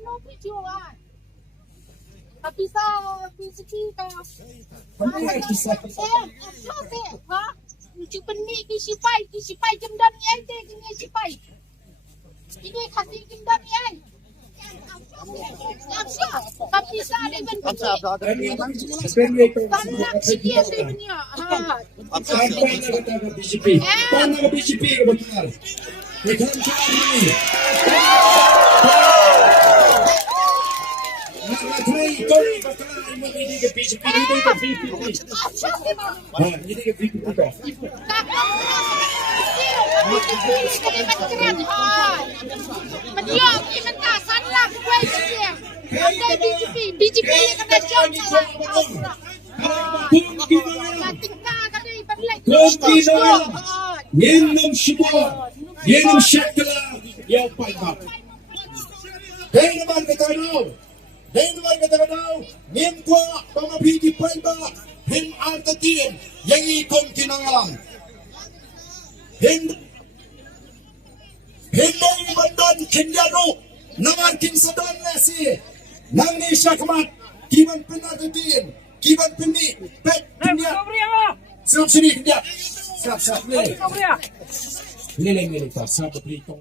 no video kan. Tapi sa PCP ka. Ha? Cuba ni kisipai jam dan ni ente kini sipai. Ini kasih jam dan ni ai. Apa? Tapi sa dengan tanah sikit sebenarnya. Ha. Paano ka PCP ka betul? Ikan cari. Nakatry betul ini ke PCP ini ke PPP. Ini ke PPP ka. Mendiam, minta sanlah gue dia. Ada BGP yang kena jauh lah. Yenim şubu, yenim şekla, yapayım. Hei naman kita tahu, nim ko pamabigi pa him artatin, yang ikong kinangalang. Him bandan kinjaro, naman kinsadan nasi, nang ni syakmat, kiban pinatutin, kiban pini, pet pinya. Serap sini dia. Serap ni. Ni tak serap beri tong.